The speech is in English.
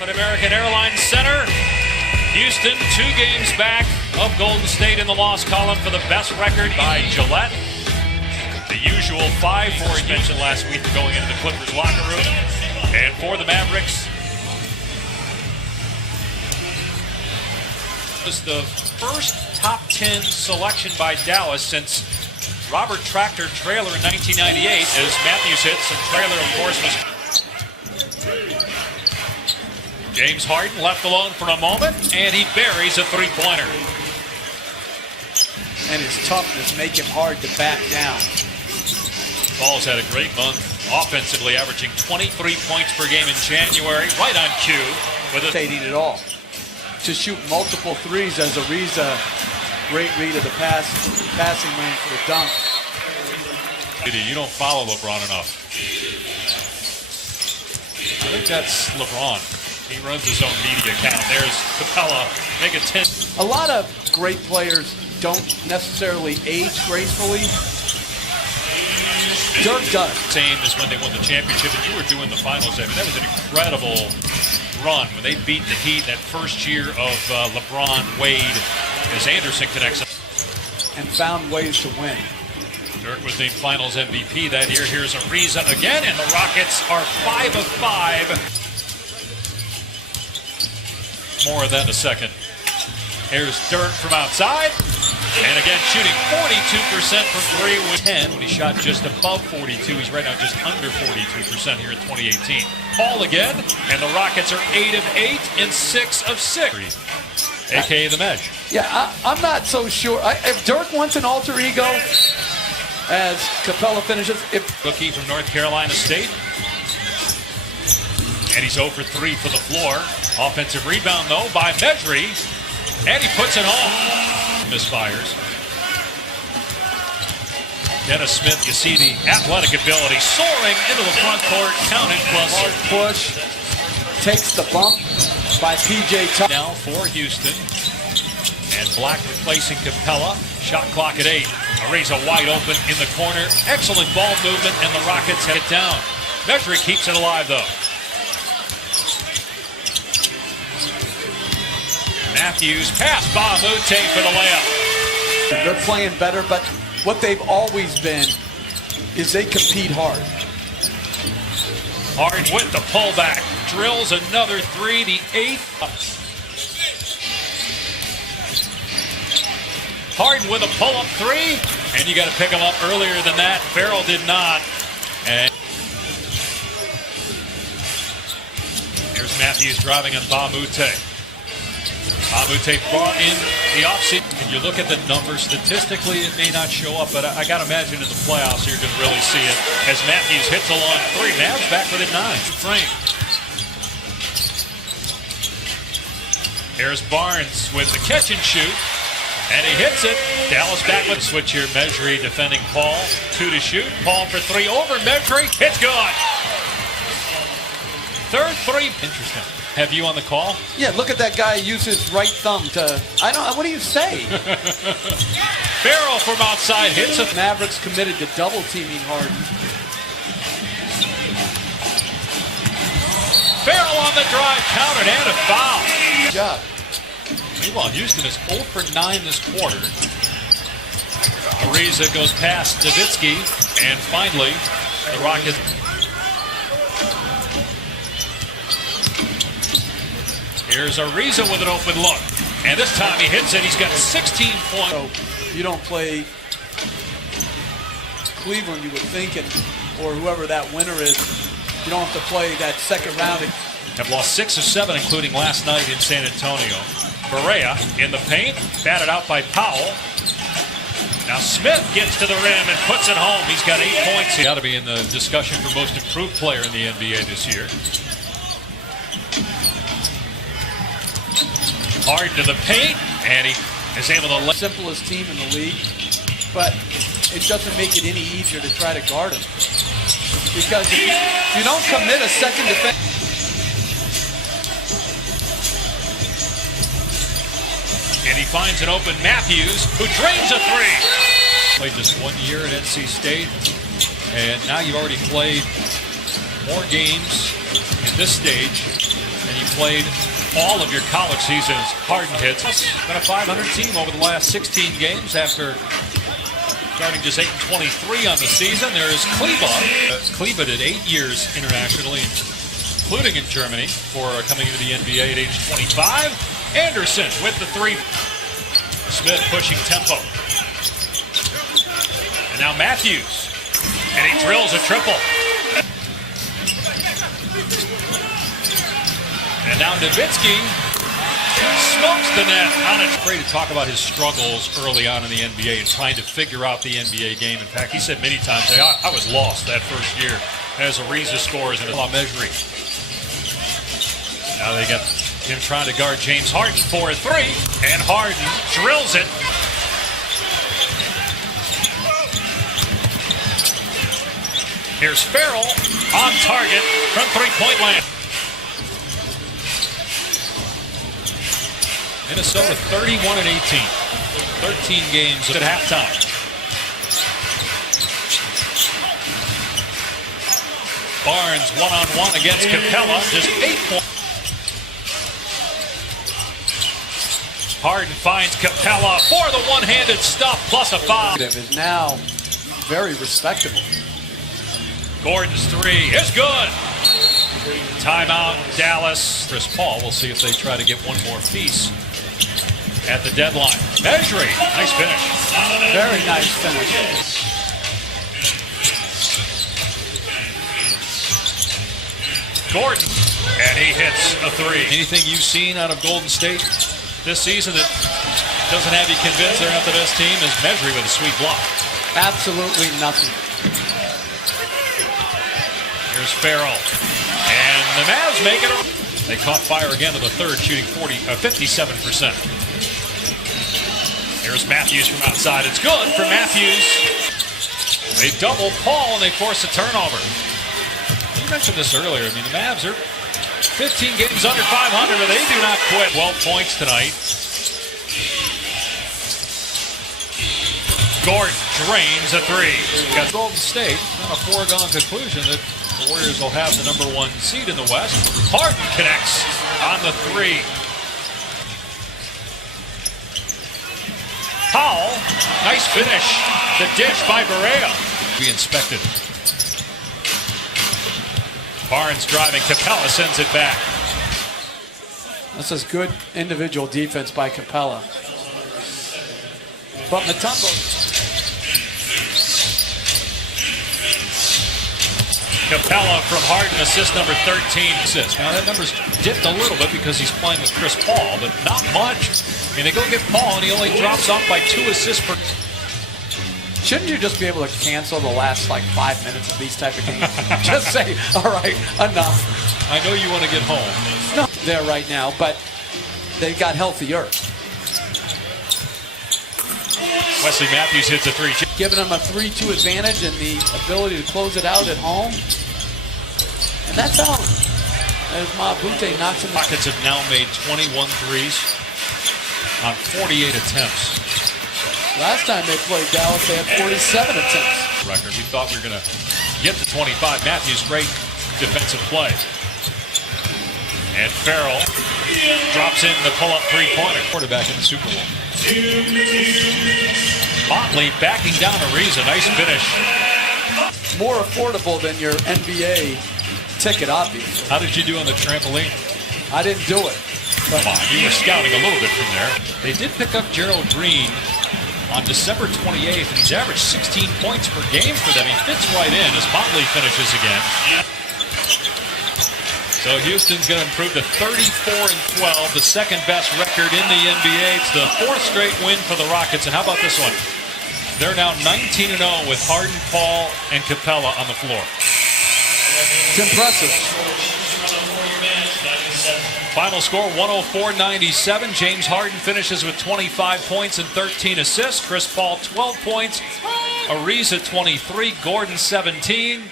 At American Airlines Center, Houston 2 games back of Golden State in the loss column for the best record by Gillette. The usual 5-4 mentioned last week going into the Clippers locker room. And for the Mavericks, it was the first top 10 selection by Dallas since Robert Tractor Traylor in 1998 as Matthews hits, and Traylor, of course, was... James Harden left alone for a moment, and he buries a three-pointer. And his toughness make him hard to back down. Paul's had a great month offensively, averaging 23 points per game in January, right on cue. With it all. To shoot multiple threes as Ariza, great read of the passing lane for the dunk. You don't follow LeBron enough. I think that's LeBron. He runs his own media account. There's Capella, make it 10. A lot of great players don't necessarily age gracefully. Dirk does. Same as when they won the championship, and you were doing the finals. I mean, that was an incredible run when they beat the Heat that first year of LeBron, Wade, as Anderson connects. And found ways to win. Dirk was named Finals MVP that year. Here's Ariza again, and the Rockets are 5 of 5. More of that in a second. Here's Dirk from outside. And again, shooting 42% from 3 with 10 when he shot just above 42. He's right now just under 42% here in 2018. Paul again, and the Rockets are 8 of 8 and 6 of 6. AKA the Medge. Yeah, I'm not so sure. If Dirk wants an alter ego, as Capella finishes. Rookie from North Carolina State. And he's 0 for 3 for the floor. Offensive rebound, though, by Medri. And he puts it home. Misfires. Dennis Smith, you see the athletic ability soaring into the front court. Count it, plus. Hard push. Takes the bump by P.J. Tucker. Now for Houston. And Black replacing Capella. Shot clock at 8. Ariza wide open in the corner. Excellent ball movement, and the Rockets head it down. Medri keeps it alive, though. Matthews pass Bahamute for the layup. They're playing better, but what they've always been is they compete hard. Harden with the pullback. Drills another 3, the 8th. Harden with a pull-up 3, and you got to pick him up earlier than that. Farrell did not. And here's Matthews driving on Bahamute. Bahamute brought in the offseason. And you look at the numbers, statistically it may not show up, but I got to imagine in the playoffs you're going to really see it as Matthews hits a long 3. Mavs back within 9. Frame. Here's Barnes with the catch and shoot. And he hits it. Dallas back with switch here. Medri defending Paul. 2 to shoot. Paul for 3 over Medri. It's good. Third 3. Interesting. Have you on the call? Yeah, look at that guy use his right thumb to... I don't... What do you say? Farrell from outside hits it. Mavericks committed to double teaming Harden. Farrell on the drive. Counted and a foul. Good job. Meanwhile, Houston is 0 for 9 this quarter. Ariza goes past Nowitzki, and finally, the Rockets. Here's Ariza with an open look, and this time he hits it. He's got 16 points. So you don't play Cleveland, you would think, or whoever that winner is. You don't have to play that second round. Have lost 6 of 7, including last night in San Antonio. Berea in the paint, batted out by Powell. Now Smith gets to the rim and puts it home. He's got 8 points. He's got to be in the discussion for most improved player in the NBA this year. Harden to the paint, and he is able to... Simplest team in the league, but it doesn't make it any easier to try to guard him. Because if you don't commit a second defense... And he finds an open Matthews, who drains a 3. Played just 1 year at NC State, and now you've already played more games in this stage than you played all of your college seasons. Harden hits. Been a 500 team over the last 16 games after starting just 8-23 on the season. There's Kleba. Kleba did 8 years internationally, including in Germany, for coming into the NBA at age 25. Anderson with the three. Smith pushing tempo. And now Matthews. And he drills a triple. And now Nowitzki smokes the net. Not afraid to talk about his struggles early on in the NBA and trying to figure out the NBA game. In fact, he said many times, hey, I was lost that first year as Ariza scores and Measuring. Now they got him trying to guard James Harden for a three, and Harden drills it. Here's Farrell on target from three-point land. Minnesota 31-18. 13 games at halftime. Barnes one-on-one against Capella. Just 8 points. Harden finds Capella for the one-handed stuff plus a foul. Is now very respectable. Gordon's three is good. Timeout, Dallas. Chris Paul. We'll see if they try to get one more piece at the deadline. Measuring. Nice finish. Very nice finish. Gordon. And he hits a three. Anything you've seen out of Golden State this season that doesn't have you convinced they're not the best team? Is Measuring with a sweet block. Absolutely nothing. Here's Farrell. And the Mavs make it. They caught fire again in the third, shooting 57%. Here's Matthews from outside. It's good for Matthews. They double Paul and they force a turnover. You mentioned this earlier. I mean, the Mavs are 15 games under 500, but they do not quit. 12 points tonight. Gordon drains a three. Got Golden State. Not a foregone conclusion that the Warriors will have the number 1 seed in the West. Harden connects on the three. Powell, nice finish. The dish by Barea. Be inspected. Barnes driving. Capella sends it back. This is good individual defense by Capella. But Mutombo. Capella from Harden, assist number 13. Assists. Now that number's dipped a little bit because he's playing with Chris Paul, but not much. And they go get Paul, and he only drops off by 2 assists per. Shouldn't you just be able to cancel the last, 5 minutes of these type of games? Just say, all right, enough. I know you want to get home. No, there right now, but they got healthier. Wesley Matthews hits a three. Giving them a 3-2 advantage and the ability to close it out at home. And that's out. As Mabute knocks him. Rockets have now made 21 threes on 48 attempts. Last time they played Dallas, they had 47 attempts. Record. We thought we were going to get to 25. Matthews, great defensive play. And Farrell drops in the pull-up three-pointer. Quarterback in the Super Bowl. Motley backing down Ariza. Nice finish. More affordable than your NBA ticket, obviously. How did you do on the trampoline? I didn't do it. But come on, you were scouting a little bit from there. They did pick up Gerald Green on December 28th, and he's averaged 16 points per game for them. He fits right in as Motley finishes again. So Houston's going to improve to 34-12, the second best record in the NBA. It's the 4th straight win for the Rockets. And how about this one? They're now 19-0 with Harden, Paul, and Capella on the floor. It's impressive. Final score 104-97. James Harden finishes with 25 points and 13 assists. Chris Paul 12 points. Ariza 23. Gordon 17.